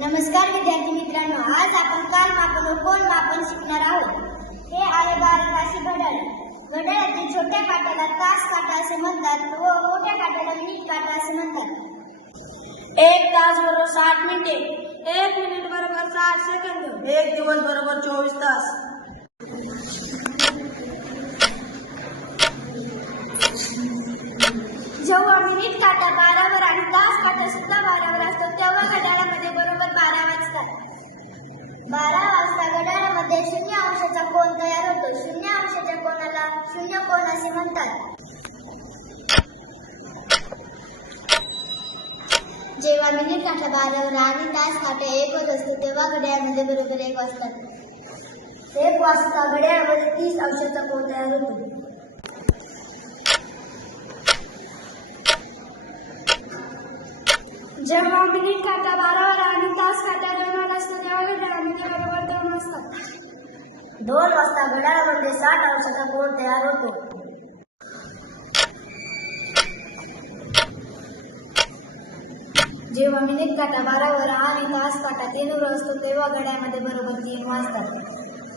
नमस्कार विद्यार्थी मित्रांनो आज आपण काल मापन व कोण मापन शिकणार आहोत? हे आहे बारा ताशी घड्याळ घड्याळातील छोट्या काट्याला तास काटा असे म्हणतात व मोठ्या काट्याला मिनिट काटा असे म्हणतात. एक तास बरोबर साठ मिनिटे एक मिनिट बरोबर साठ सेकंद एक दिवस बरोबर चोवीस तास. जेव्हा मिनिट काटा बारावर आणि तास काटा सुद्धा बारावर असतो तेव्हा घड्याळामध्ये बरोबर बारा वाजतात बारा वाजता घड्याळामध्ये शून्य अंशाचा कोन तयार होतो शून्य अंशाच्या कोणाला कोण असे म्हणतात? जेव्हा मिनिट काटा बारावर आणि तास काटा एकच असतो तेव्हा घड्याळामध्ये बरोबर एक वाजतात. एक वाजता घड्याळामध्ये तीस अंशाचा कोण तयार होतो. जेव्हा मिनिट काटा बारावर आणि तास काटा दोन वाजता घड्याळामध्ये साठ अंशाचा कोण तयार होतो. जेव्हा मिनिट काटा बारावर आणि तास काटा तीनवर असतो तेव्हा घड्यामध्ये बरोबर तीन वाजतात.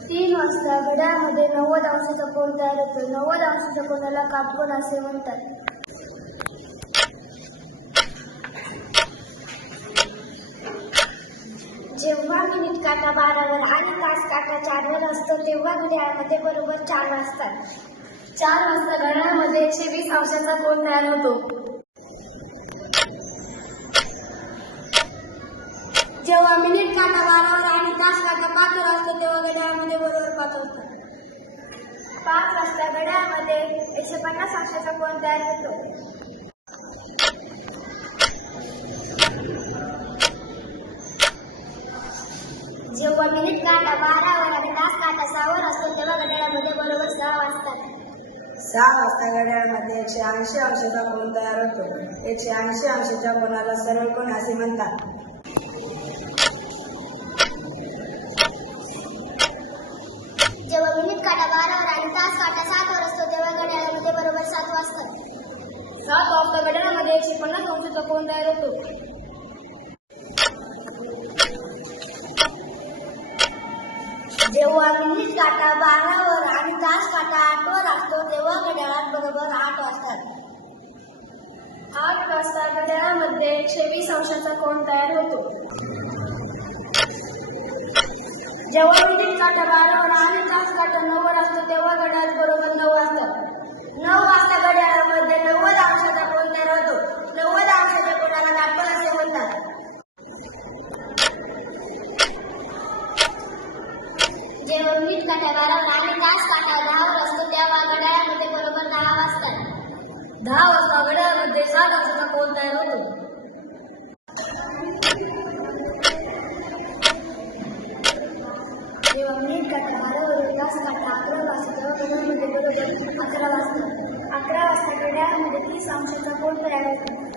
तीन वाजता घड्यामध्ये नव्वद अंशाचा कोण तयार होतो. नव्वद अंशाच्या कोणाला कापून असे म्हणतात. जेव्हा मिनिट काटा बारावर आणि काटा चारवर असतो तेव्हा घड्याळामध्ये बरोबर चार वाजतात. चार वाजता घड्याळामध्ये एकशे वीस अंशाचा कोण तयार होतो. जेव्हा मिनिट काटा बारावर आणि तास काटा पाचवर असतो तेव्हा घड्याळामध्ये बरोबर पाच वाजतात. पाच वाजता घड्याळामध्ये एकशे पन्नास अंशाचा कोण तयार होतो जेव्हा आणि तास काटा सहावर असतो तेव्हा घड्याळामध्ये बरोबर सहा वाजतात सहा वाजता घड्याळामध्ये एकशे ऐंशी अंशाचा कोन तयार होतो? एकशे ऐंशी अंशाच्या कोणाला सरळ कोण असे म्हणतात? जेव्हा मिनिट काटा बारावर आणि तास काटा सातवर असतो तेव्हा घड्याळामध्ये बरोबर सात वाजतात सात वाजता घड्याळामध्ये एकशे पन्नास अंशाचा कोन तयार होतो? जेव्हा मिनिट काटा बारावर आणि तास काटा आठवर असतो तेव्हा घड्याळात बरोबर आठ वाजतात. आठ वाजता घड्याळामध्ये एकशे वीस अंशाचा कोण तयार होतो. जेव्हा मिनिट काटा बारा आणि तास काटा नव्वद असतो तेव्हा घड्याळ बरोबर नऊ वाजतात नऊ वाजता घड्याळामध्ये नव्वद अंशाचा कोन तयार होतो नव्वद अंशाच्या कोणाला काटकोन असे म्हणतात जेव्हा मीठ बारा आणि तास काटा दहावर असतो तेव्हा घड्याळामध्ये बरोबर दहा वाजतात दहा वाजता घड्याळामध्ये सात वाजता कोण तयार होतो? जेव्हा मीठ काटा बारावर तास काटा अकरा वाजता तेव्हा घड्याळामध्ये म्हणजे बरोबर अकरा वाजता. अकरा वाजता घड्याळामध्ये तीस अंशाचा कोण तयार होतो?